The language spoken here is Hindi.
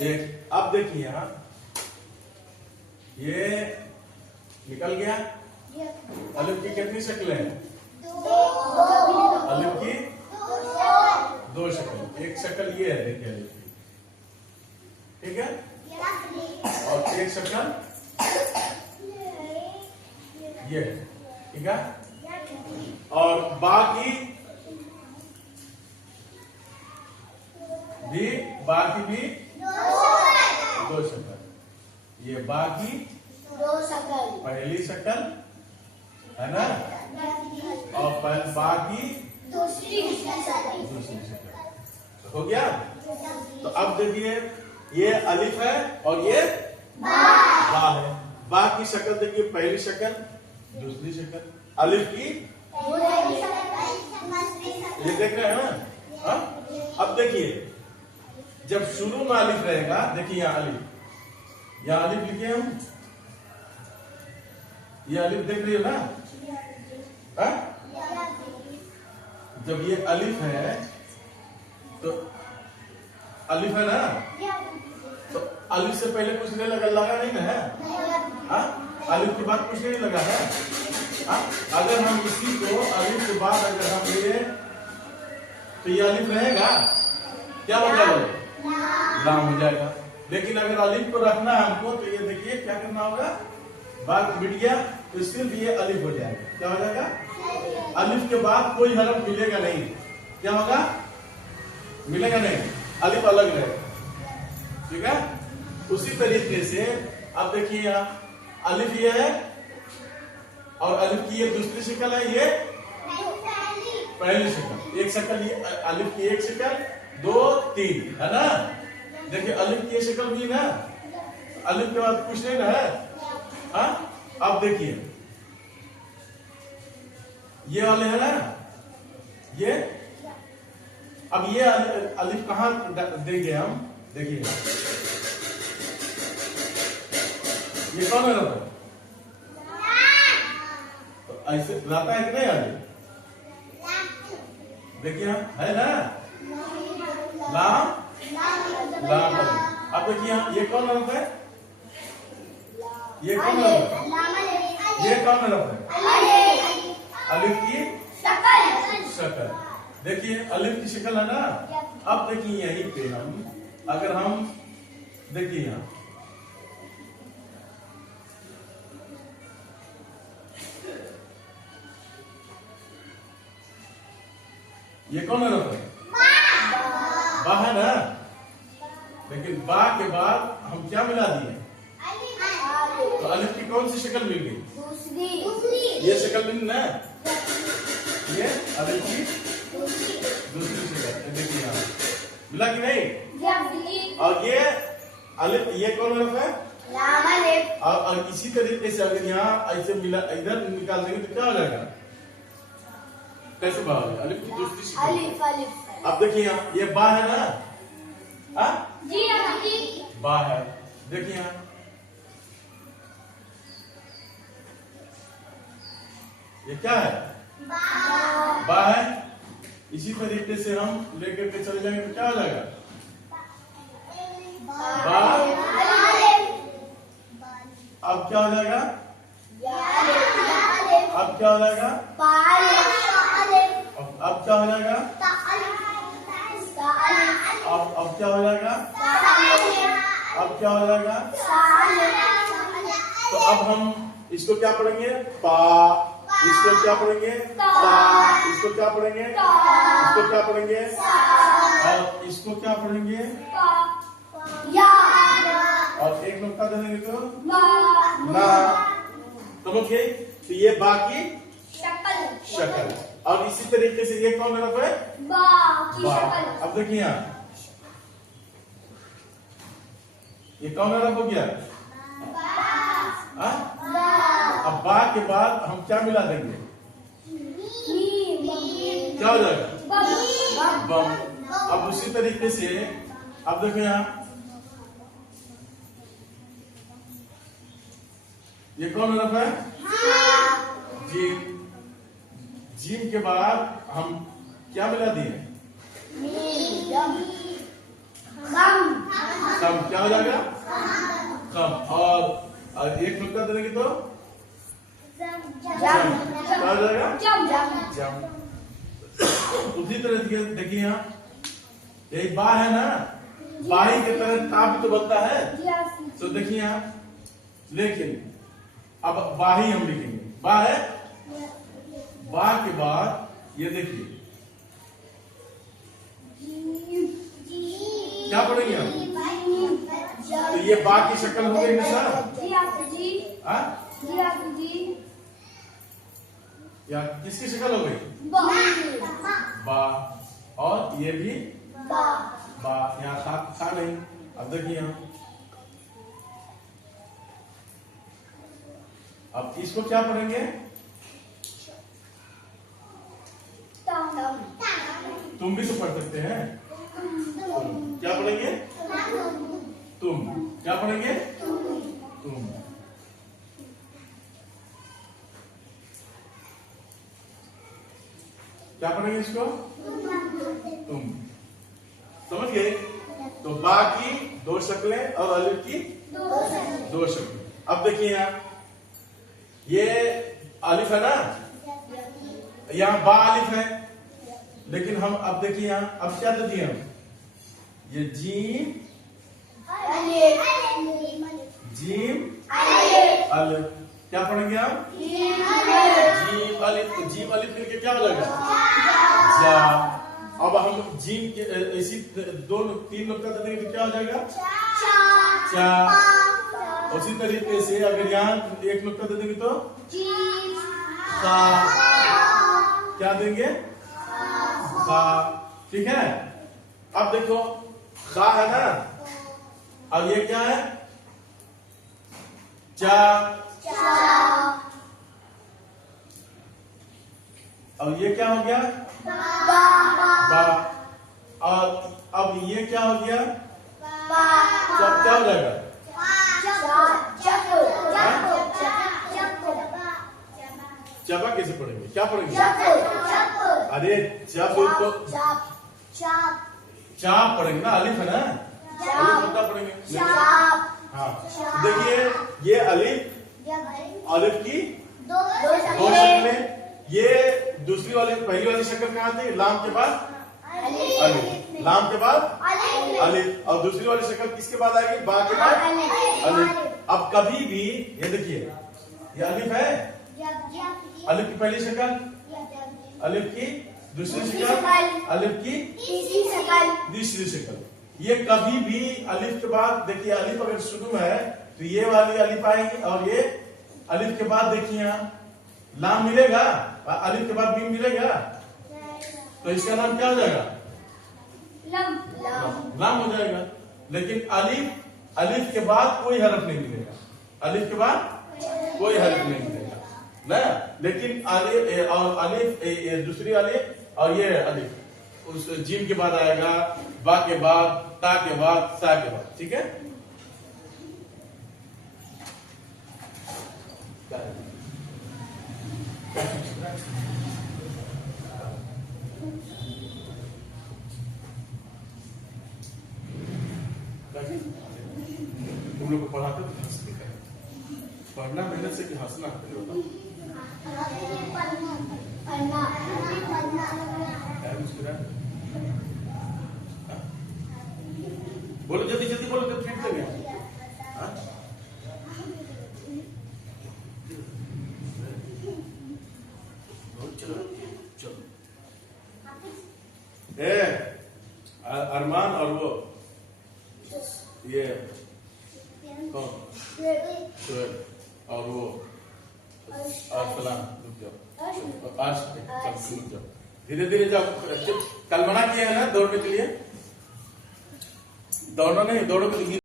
एक अब देखिए यहाँ ये निकल गया। अलिफ की कितनी शक्लें हैं? अलिफ की दो शक्ल। एक शक्ल ये है, देखिए अलिफ की, ठीक है, और एक शक्ल ये है, ठीक है। और बाकी भी दो शक्ल। ये बाकी पहली शक्ल है ना, और बाकी दूसरी शक्ल। हो गया। तो अब देखिए ये अलिफ है और ये बा है। बा की शक्ल देखिए, पहली शक्ल दूसरी शक्ल। अलिफ की ये देख रहे हैं ना। हाँ? अब देखिए जब शुरू में अलिफ रहेगा, देखिए यहाँ अलिफ, यहाँ अलिफ लिखे हम, ये अलिफ देख रही हो ना। हाँ? जब ये अलिफ है तो अलिफ है ना, तो अलिफ से पहले कुछ नहीं लगा नहीं ना है। हाँ? अलिफ के बाद कुछ नहीं लगा है। हाँ? अगर हम इसी को अलिफ के बाद अगर हम लिए तो ये अलिफ रहेगा, क्या हो जाएगा? लाम हो जाएगा। लेकिन अगर अलिफ को रखना है हमको तो ये देखिए क्या करना होगा, बात मिट गया तो सिर्फ ये अलिफ हो जाएगा। क्या हो जाएगा? अलिफ के बाद कोई हरफ मिलेगा नहीं। क्या होगा? मिलेगा नहीं, अलिफ अलग रहेगा, ठीक है। उसी तरीके से अब देखिए यहाँ अलिफ ये है और अलिफ की ये दूसरी शक्ल है, ये पहली शक्ल। एक शक्ल ये अलिफ की एक शक्ल, दो तीन है ना। देखिए अलिफ की ये शक्ल भी ना, अलिफ के बाद कुछ नहीं ना है। हाँ? अब देखिए ये वाले है ना, ये अब ये अलिफ कहाँ देंगे हम? देखिए ये कौन है? तो ऐसे रहता है कि नहीं अलिफ? देखिए है ना, लाम लाम। अब देखिए यहाँ ये कौन हरफ है? ये कौन हरफ है? ये कौन हरफ है? अलिफ की शक्ल। देखिए अलिफ की शक्ल है ना। अब देखिए यहीं पे हम अगर हम देखिए यहाँ ये कौन हरफ है? बा है ना। लेकिन बा के बाद हम क्या मिला दिए? तो अलिफ की कौन सी शक्ल मिल गई? दूसरी। ये शक्ल मिली ना, ये अलिफ की दूसरी शक्ल। देखिए यहाँ मिला कि नहीं? और ये अलिफ, ये कौन हरफ है? और इसी तरीके से अगर यहाँ ऐसे मिला, इधर निकाल देंगे तो क्या हो जाएगा? कैसे बा? अलिफ की दूसरी शक्ल। अब देखिए यहाँ ये बा है ना। हाँ? जी बा है। देखिए यहाँ ये क्या है? बा है। इसी तरीके से हम लेकर के चले जाएंगे तो क्या हो जाएगा? बा। अब क्या हो जाएगा? अब क्या हो जाएगा? अब क्या हो जाएगा? अब क्या हो जाएगा? अब क्या हो जाएगा? तो अब हम इसको क्या पढ़ेंगे? पा। इसको क्या पढ़ेंगे? ता। इसको क्या पढ़ेंगे? इसको क्या पढ़ेंगे? और इसको क्या पढ़ेंगे? या। और एक नुक्ता दे देंगे तो ना। समझ गए? तो ये बा की शक्ल। और इसी तरीके से ये कौन हरफ है? बा की शक्ल। अब देखिए यहाँ ये कौन हरफ हो गया? अब बा के बाद हम क्या मिला देंगे? क्या हो जाएगा? बम। अब उसी तरीके से अब देखो यहाँ ये कौन हरफ है? जीम। जीम के बाद हम क्या मिला दिए? कम क्या हो जाएगा? कम। और एक नुक्ता देंगे तो क्या हो जाएगा? जम। उसी तरह देखिए यहाँ यही बा है ना, बाही के तरह ता भी तो बनता है। तो देखिए यहाँ लेकिन अब बाही हम लिखेंगे, बा है, बा के बाद ये देखिए क्या पढ़ेंगे हम? तो ये बा की शक्ल हो गई ना सर? या किसकी शक्ल हो गई? बा। और ये भी बा, यहाँ था नहीं। अब देखिए यहाँ, अब इसको क्या पढ़ेंगे? तुम भी तो पढ़ सकते हैं। क्या पढ़ेंगे? तुम। क्या पढ़ेंगे? तुम। क्या पढ़ेंगे इसको? तुम। समझ गए? तो बा की दो शक्लें और अलिफ की दो शक्लें। अब देखिए यहाँ ये अलिफ है ना, यहाँ बा अलिफ है, लेकिन हम अब देखिए यहाँ अब क्या दे दिए हम? ये जीम अलिफ। क्या पढ़ेंगे आप? जीम अलिफ। तो जीम अलिफ मिलके क्या हो जाएगा? जा। अब हम जीम के इसी तीन नुक्ता दे देंगे तो क्या हो जाएगा? चा। उसी तरीके से अगर यहाँ एक नुक्ता दे देंगे तो खा। क्या देंगे? खा। ठीक है। अब देखो खा है ना, अब ये क्या है? चा। अब ये क्या हो गया? बा। और अब ये क्या हो गया? क्या हो जाएगा? चबा कैसे पढ़ेंगे? क्या पढ़ेंगे? अरे जब तो चाप पढ़ेंगे ना, अलिफ है ना, अलिफ क्या पढ़ेंगे? हाँ देखिए ये अलिफ की दो शक्लें। ये दूसरी वाली पहली वाली शक्ल कहाँ थी? लाम के बाद अलिफ, लाम के बाद अलिफ। और दूसरी वाली शक्ल किसके बाद आएगी? बा के बाद अलिफ। अब कभी भी ये देखिए ये अलिफ है, अलिफ की पहली शक्ल, अलिफ की दूसरी शक्ल, अलिफ की तीसरी शक्ल। ये कभी भी अलिफ के बाद देखिए, अलिफ अगर शुरू में है तो ये वाली अलिफ आएगी, और ये अलिफ के बाद देखिए यहाँ लाम मिलेगा, अलिफ के बाद बीम मिलेगा, तो इसका नाम क्या हो जाएगा? लाम हो जाएगा। लेकिन अलिफ के बाद कोई हरफ नहीं मिलेगा, अलिफ के बाद कोई हरफ नहीं मिलेगा ना। लेकिन अलिफ और अलिफ दूसरी अलिफ और ये अलिफ उस जीम के बाद आएगा, बा के बाद, ता के बाद, सा के बाद। ठीक है। तुम लोग को पढ़ाते तो हंसते हैं, पढ़ना मेहनत से कि हंसना? बोलो जल्दी जल्दी बोलो, तो फिर लगे। अरमान और वो ये कौन? और वो फलान, रुक जाओ, रुक जाओ, धीरे धीरे जाओ। कल मना किया है ना दौड़ने के लिए? दौड़ना नहीं, दौड़ो के लिए